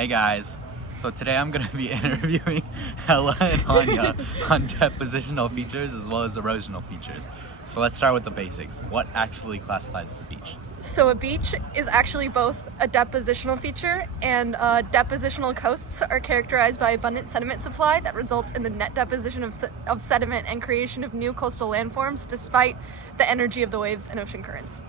Hey guys, so today I'm going to be interviewing Ella and Anya on depositional features as well as erosional features. So let's start with the basics. What actually classifies as a beach? So a beach is actually both a depositional feature and depositional coasts are characterized by abundant sediment supply that results in the net deposition of sediment and creation of new coastal landforms despite the energy of the waves and ocean currents.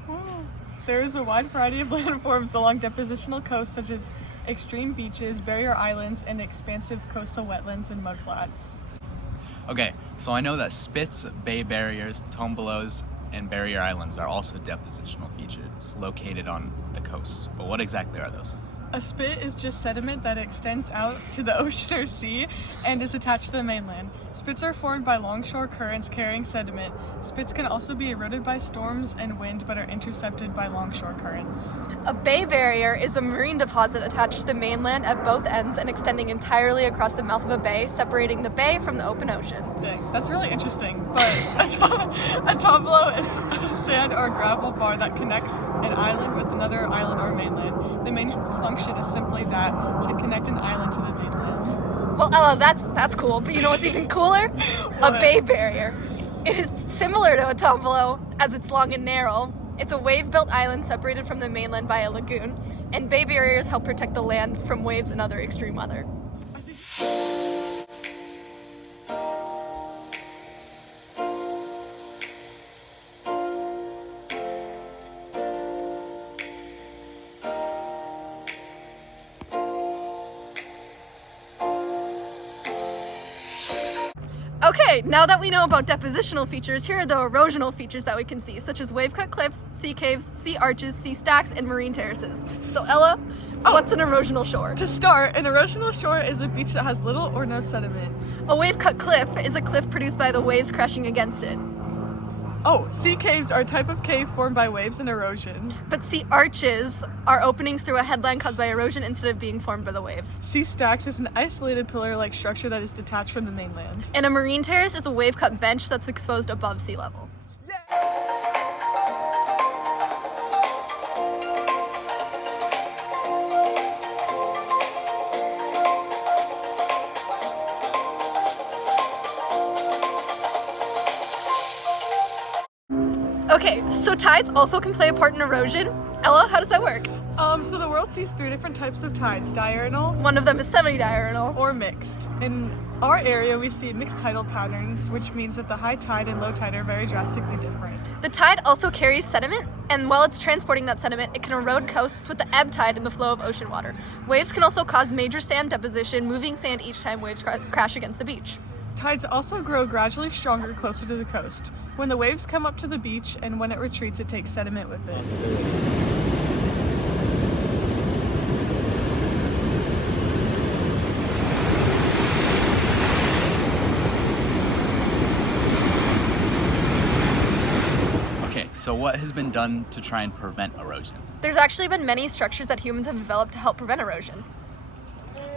There is a wide variety of landforms along depositional coasts such as extreme beaches, barrier islands, and expansive coastal wetlands and mudflats. Okay, so I know that spits, bay barriers, tombolos, and barrier islands are also depositional features located on the coasts. But what exactly are those? A spit is just sediment that extends out to the ocean or sea and is attached to the mainland. Spits are formed by longshore currents carrying sediment. Spits can also be eroded by storms and wind but are intercepted by longshore currents. A bay barrier is a marine deposit attached to the mainland at both ends and extending entirely across the mouth of a bay, separating the bay from the open ocean. Dang, that's really interesting. But a tombolo is a sand or gravel bar that connects an island with another island or mainland. The main function is simply that, to connect an island to the mainland. Well, Ella, that's cool, but you know what's even cooler? What? A bay barrier. It is similar to a tombolo, as it's long and narrow. It's a wave-built island separated from the mainland by a lagoon, and bay barriers help protect the land from waves and other extreme weather. Okay, now that we know about depositional features, here are the erosional features that we can see, such as wave-cut cliffs, sea caves, sea arches, sea stacks, and marine terraces. So Ella, what's an erosional shore? To start, an erosional shore is a beach that has little or no sediment. A wave-cut cliff is a cliff produced by the waves crashing against it. Oh, sea caves are a type of cave formed by waves and erosion. But sea arches are openings through a headland caused by erosion instead of being formed by the waves. Sea stacks is an isolated pillar-like structure that is detached from the mainland. And a marine terrace is a wave-cut bench that's exposed above sea level. Okay, so tides also can play a part in erosion. Ella, how does that work? So the world sees three different types of tides: diurnal One of them is semi-diurnal. or mixed. In our area, we see mixed tidal patterns, which means that the high tide and low tide are very drastically different. The tide also carries sediment, and while it's transporting that sediment, it can erode coasts with the ebb tide and the flow of ocean water. Waves can also cause major sand deposition, moving sand each time waves crash against the beach. Tides also grow gradually stronger closer to the coast. When the waves come up to the beach and when it retreats, it takes sediment with it. Okay, so what has been done to try and prevent erosion? There's actually been many structures that humans have developed to help prevent erosion.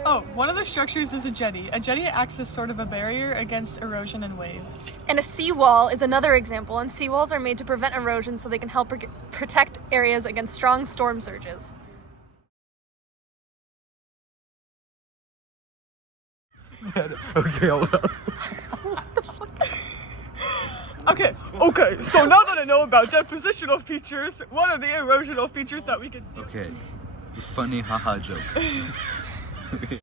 Oh, one of the structures is a jetty. A jetty acts as sort of a barrier against erosion and waves. And a seawall is another example, and seawalls are made to prevent erosion so they can help protect areas against strong storm surges. Okay, hold up. Okay, so now that I know about depositional features, what are the erosional features that we can see? Okay, funny haha joke.